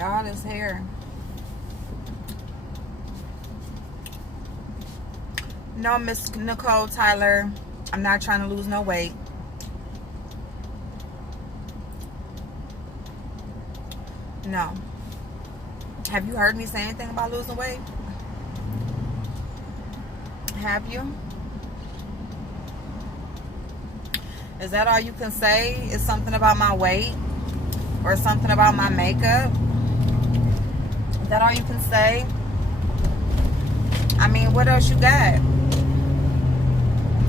Y'all, this hair. No, Miss Nicole Tyler, I'm not trying to lose no weight. No. Have you heard me say anything about losing weight? Have you? Is that all you can say? Is something about my weight? Or something about my makeup? Is that all you can say? I mean, what else you got?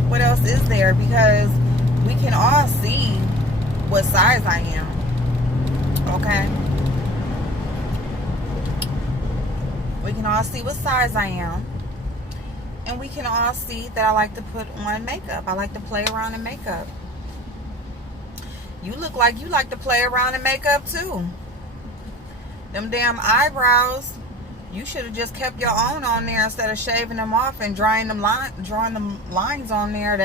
What else is there? Because we can all see what size I am. Okay? We can all see what size I am. And we can all see that I like to put on makeup. I like to play around in makeup. You look like you like to play around in makeup too. Them damn eyebrows, you should have just kept your own on there instead of shaving them off and drawing them lines on there.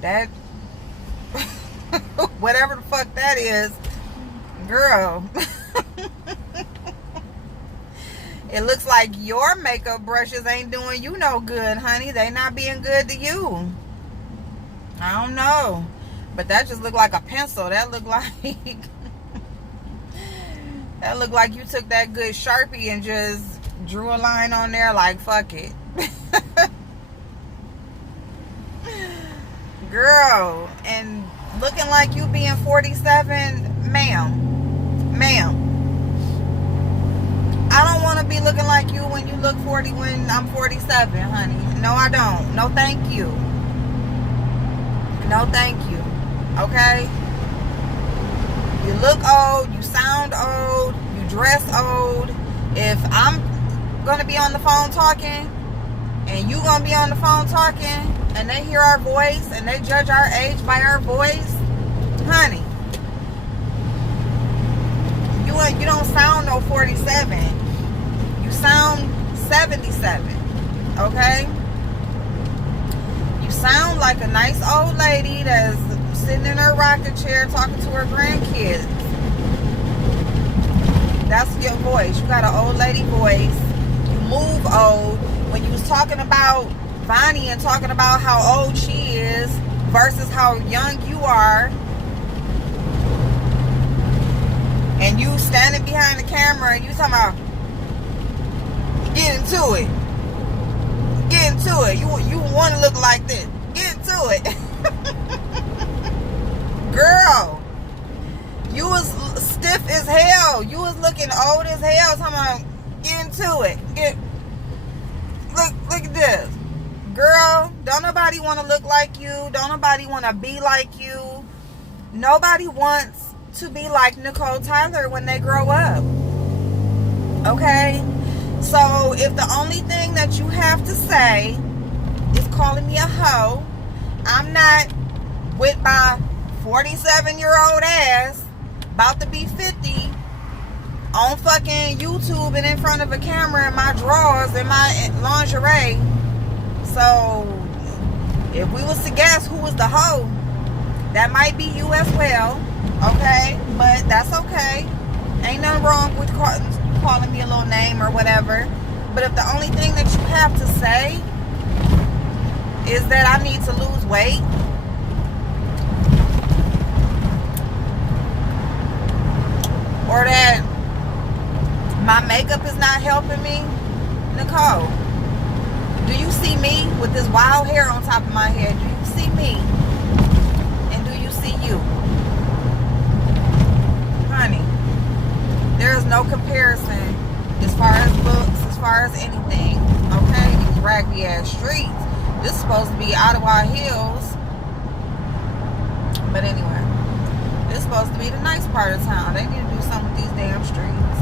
That whatever the fuck that is, girl. It looks like your makeup brushes ain't doing you no good, honey. They not being good to you. I don't know. But that just looked like a pencil. That looked like that looked like you took that good Sharpie and just drew a line on there like fuck it. Girl, and looking like you being 47, ma'am. I don't want to be looking like you when you look 40 when I'm 47, honey. No, I don't. No, thank you. No, thank you. Okay? You look old. You sound old. You dress old. If I'm going to be on the phone talking and you going to be on the phone talking and they hear our voice and they judge our age by our voice, honey, you don't sound no 47. You sound 77. Okay? You sound like a nice old lady that's sitting in her rocking chair talking to her grandkids. That's your voice. You got an old lady voice. You move old. When you was talking about Vonnie and talking about how old she is versus how young you are, and you standing behind the camera and you talking about get into it. Get into it. You want to look like this. Get into it. Girl, you was stiff as hell. You was looking old as hell. Talking about get into it. Look at this. Girl, don't nobody want to look like you. Don't nobody want to be like you. Nobody wants to be like Nicole Tyler when they grow up. Okay? So if the only thing that you have to say is calling me a hoe, I'm not with my 47-year-old ass about to be 50 on fucking YouTube and in front of a camera in my drawers and my lingerie. So if we was to guess who was the hoe, that might be you as well. Okay? But that's okay. Ain't nothing wrong with calling me a little name or whatever. But if the only thing that you have to say is that I need to lose weight, or that my makeup is not helping me, Nicole, do you see me with this wild hair on top of my head? Do you see me? And do you see you? Honey, there is no comparison as far as looks, as far as anything. Okay? These raggedy ass streets. This is supposed to be Ottawa Hills. But anyway, this is supposed to be the nice part of town. They need to do something with these damn streets.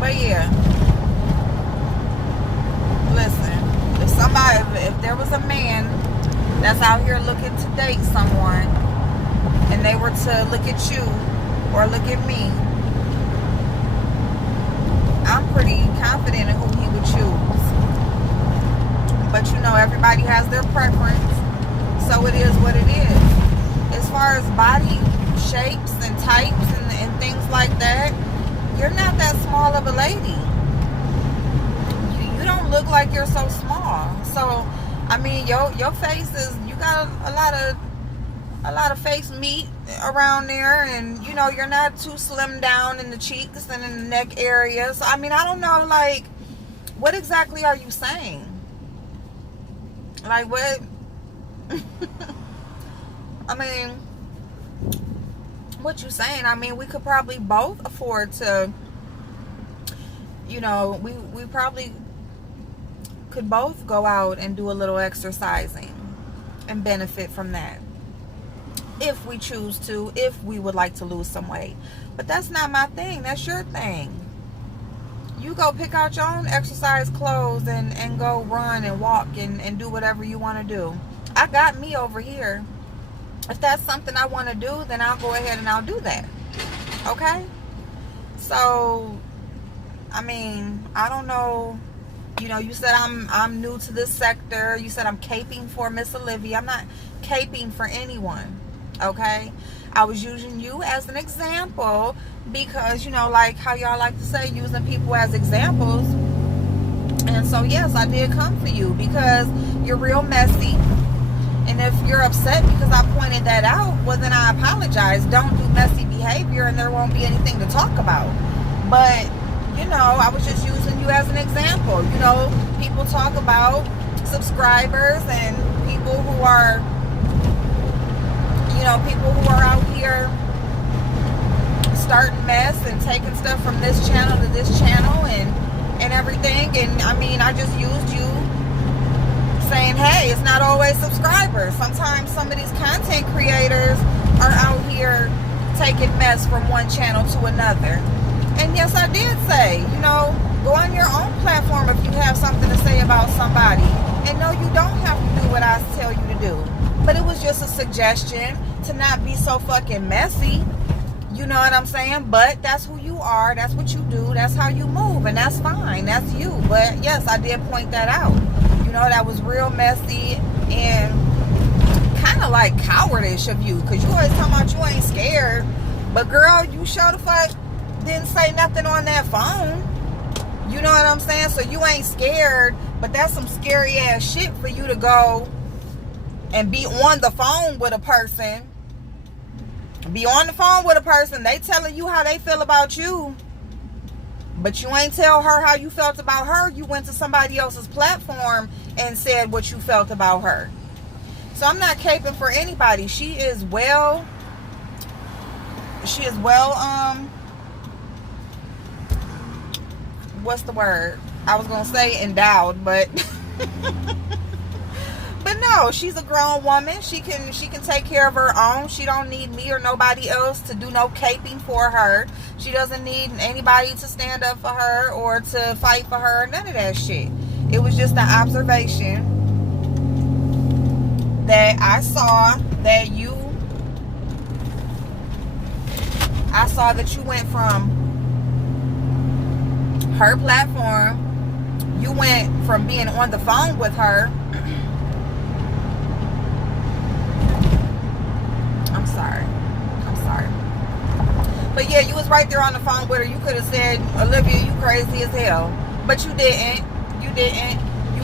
But yeah. Listen, if there was a man that's out here looking to date someone and they were to look at you or look at me, I'm pretty confident in who he would choose. But you know, everybody has their preference, so it is what it is. As far as body shapes and types and things like that, you're not that small of a lady. You don't look like you're so small. So, I mean, your face is, you got a lot of face meat around there, and you know, you're not too slim down in the cheeks and in the neck area. So, I mean, I don't know, like, what exactly are you saying? Like, what? I mean, what you saying? I mean, we could probably both afford to, you know, we probably could both go out and do a little exercising and benefit from that, if we choose to, if we would like to lose some weight. But that's not my thing. That's your thing. You go pick out your own exercise clothes and go run and walk and do whatever you want to do. I got me over here. If that's something I want to do, then I'll go ahead and I'll do that. Okay? So, I mean, I don't know. You know, you said I'm new to this sector. You said I'm caping for Miss Olivia. I'm not caping for anyone. Okay? I was using you as an example because, you know, like how y'all like to say, using people as examples. And so, yes, I did come for you because you're real messy. And if you're upset because I pointed that out, well, then I apologize. Don't do messy behavior and there won't be anything to talk about. But, you know, I was just using you as an example. You know, people talk about subscribers and people who are, you know, people who are out here starting mess and taking stuff from this channel to this channel and everything. And I mean, I just used you saying, hey, it's not always subscribers. Sometimes some of these content creators are out here taking mess from one channel to another. And yes, I did say, you know, go on your own platform if you have something to say about somebody. And no, you don't have to do what I tell you to do. But it was just a suggestion to not be so fucking messy. You know what I'm saying? But that's who you are. That's what you do. That's how you move. And that's fine. That's you. But yes, I did point that out. You know, that was real messy and kind of like cowardice of you. Because you always talking about you ain't scared. But girl, you sure the fuck didn't say nothing on that phone. You know what I'm saying? So you ain't scared. But that's some scary ass shit for you to go and be on the phone with a person. Be on the phone with a person. They telling you how they feel about you. But you ain't tell her how you felt about her. You went to somebody else's platform and said what you felt about her. So I'm not caping for anybody. She is well, what's the word? I was going to say endowed, but but no, she's a grown woman. She can take care of her own. She don't need me or nobody else to do no caping for her. She doesn't need anybody to stand up for her or to fight for her. None of that shit. It was just an observation that I saw that you went from her platform. You went from being on the phone with her. I'm sorry. But yeah, you was right there on the phone with her. You could have said, Olivia, you crazy as hell. But you didn't. You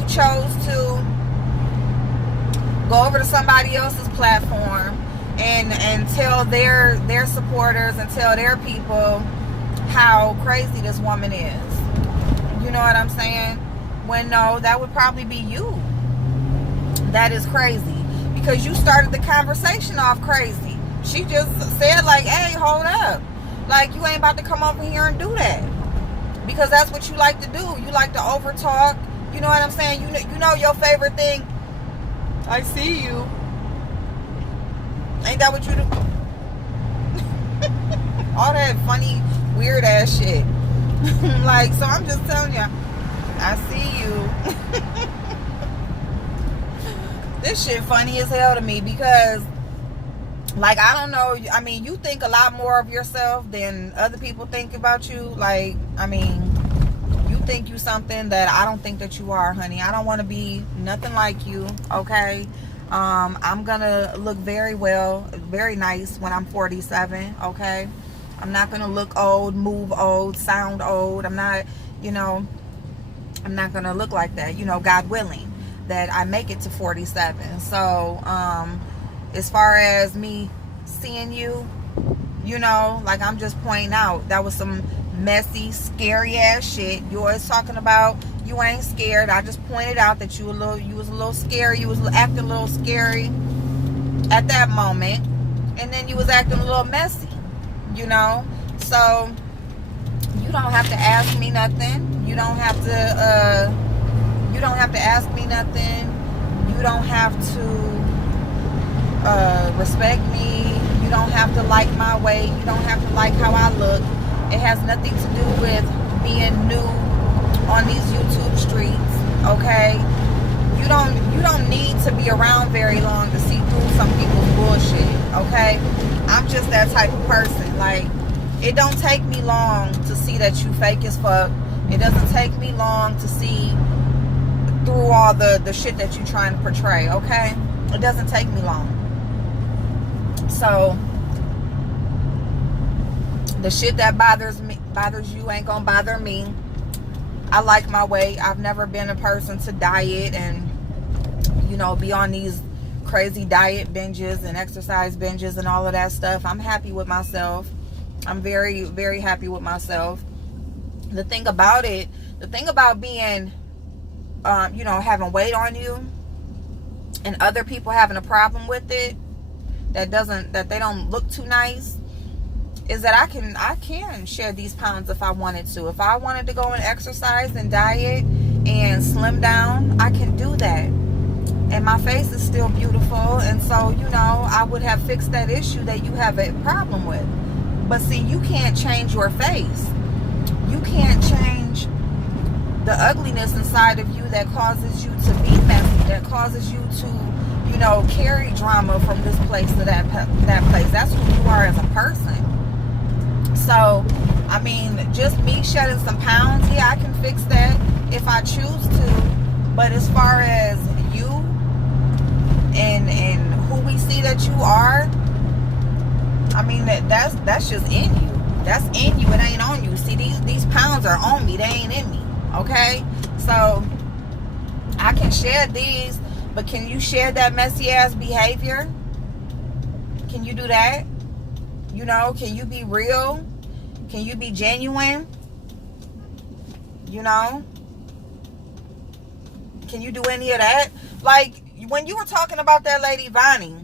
chose to go over to somebody else's platform and tell their supporters and tell their people how crazy this woman is. You know what I'm saying? When no, that would probably be you. That is crazy. Because you started the conversation off crazy. She just said like, hey, hold up. Like, you ain't about to come over here and do that. Because that's what you like to do. You like to over talk. You know what I'm saying? You know your favorite thing. I see you. Ain't that what you do? All that funny, weird ass shit. Like, so I'm just telling you, I see you. This shit funny as hell to me because, like, I don't know. I mean, you think a lot more of yourself than other people think about you. Like, I mean, you think you something that I don't think that you are, honey. I don't want to be nothing like you, okay? I'm gonna look very well, very nice when I'm 47, okay? I'm not gonna look old, move old, sound old. I'm not, you know, I'm not gonna look like that, God willing, that I make it to 47. So, as far as me seeing you, like I'm just pointing out, that was some messy, scary ass shit. You always talking about you ain't scared. I just pointed out that you was a little scary. You was acting a little scary at that moment, and then you was acting a little messy. So you don't have to ask me nothing. You don't have to. You don't have to ask me nothing. You don't have to respect me. You don't have to like my way. You don't have to like how I look. It has nothing to do with being new on these YouTube streets, okay? You don't need to be around very long to see through some people's bullshit, okay? I'm just that type of person. Like, it don't take me long to see that you fake as fuck. It doesn't take me long to see through all the shit that you're trying to portray, okay? It doesn't take me long. So the shit that bothers you ain't gonna bother me. I like my weight. I've never been a person to diet and be on these crazy diet binges and exercise binges and all of that stuff. I'm happy with myself. I'm very, very happy with myself. The thing about being having weight on you and other people having a problem with it, that they don't look too nice, is that I can share these pounds if I wanted to. If I wanted to go and exercise and diet and slim down, I can do that. And my face is still beautiful. And so, I would have fixed that issue that you have a problem with. But see, you can't change your face. You can't change the ugliness inside of you that causes you to be messy, that causes you to carry drama from this place to that place. That's who you are as a person. So, I mean, just me shedding some pounds, yeah, I can fix that if I choose to. But as far as you and who we see that you are, I mean, that's just in you. That's in you. It ain't on you. See, these pounds are on me. They ain't in me. Okay? So, I can share these. But can you share that messy ass behavior? Can you do that? Can you be real? Can you be genuine? Can you do any of that? Like, when you were talking about that lady Vonnie,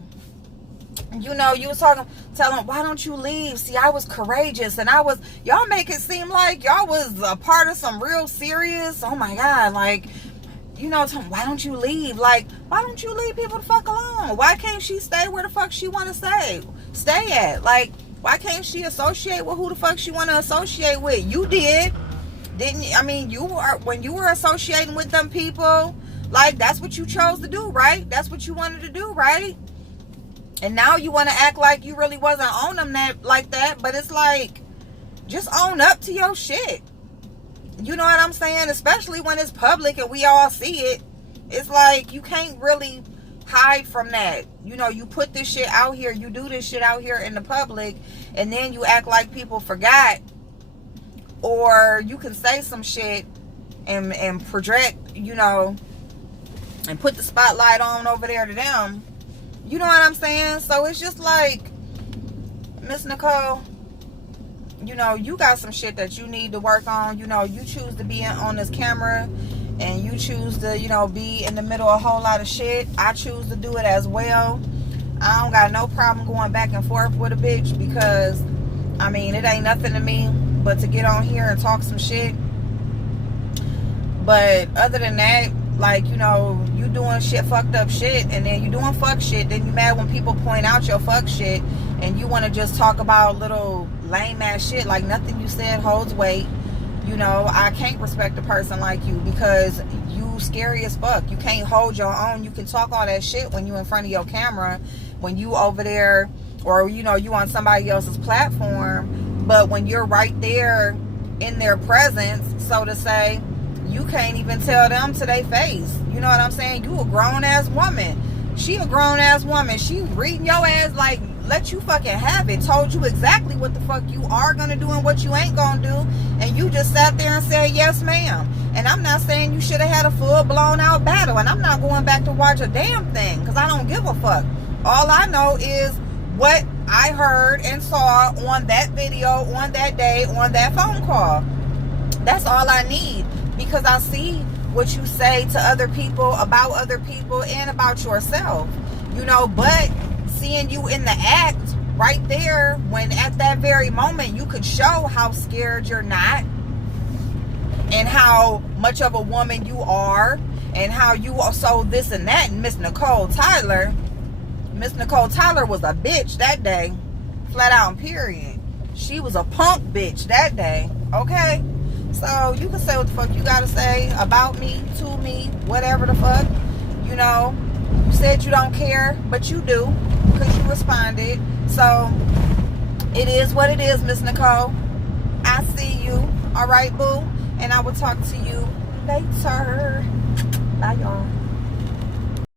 you was telling them, why don't you leave? See, I was courageous, and y'all make it seem like y'all was a part of some real serious, oh my God, like, why don't you leave? Like, why don't you leave people the fuck alone? Why can't she stay where the fuck she want to stay at? Like, why can't she associate with who the fuck she want to associate with? You did. Didn't you? I mean, when you were associating with them people, like, that's what you chose to do, right? That's what you wanted to do, right? And now you want to act like you really wasn't on them like that. But it's like, just own up to your shit. You know what I'm saying? Especially when it's public and we all see it. It's like, you can't really hide from that. You put this shit out here. You do this shit out here in the public. And then you act like people forgot. Or you can say some shit and project, and put the spotlight on over there to them. You know what I'm saying? So it's just like, Miss Nicole, you got some shit that you need to work on. You choose to be on this camera and you choose to, be in the middle of a whole lot of shit. I choose to do it as well. I don't got no problem going back and forth with a bitch because, I mean, it ain't nothing to me but to get on here and talk some shit. But other than that, like, you doing shit, fucked up shit, and then you doing fuck shit, then you mad when people point out your fuck shit, and you want to just talk about little lame ass shit like nothing you said holds weight. I can't respect a person like you because you scary as fuck. You can't hold your own. You can talk all that shit when you in front of your camera, when you over there, or you on somebody else's platform, but when you're right there in their presence, so to say, you can't even tell them to their face. You know what I'm saying? You a grown ass woman. She a grown-ass woman. She reading your ass like, let you fucking have it. Told you exactly what the fuck you are gonna do and what you ain't gonna do. And you just sat there and said, yes, ma'am. And I'm not saying you should have had a full blown out battle. And I'm not going back to watch a damn thing, because I don't give a fuck. All I know is what I heard and saw on that video, on that day, on that phone call. That's all I need, because I see what you say to other people, about other people, and about yourself. You know, but seeing you in the act right there, when at that very moment you could show how scared you're not, and how much of a woman you are, and how you also this and that. And Miss Nicole Tyler was a bitch that day, flat out and period. She was a punk bitch that day, okay? So you can say what the fuck you gotta say about me, to me, whatever the fuck. You know, you said you don't care, but you do, because you responded. So it is what it is, Miss Nicole. I see you. All right, boo. And I will talk to you later. Bye, y'all.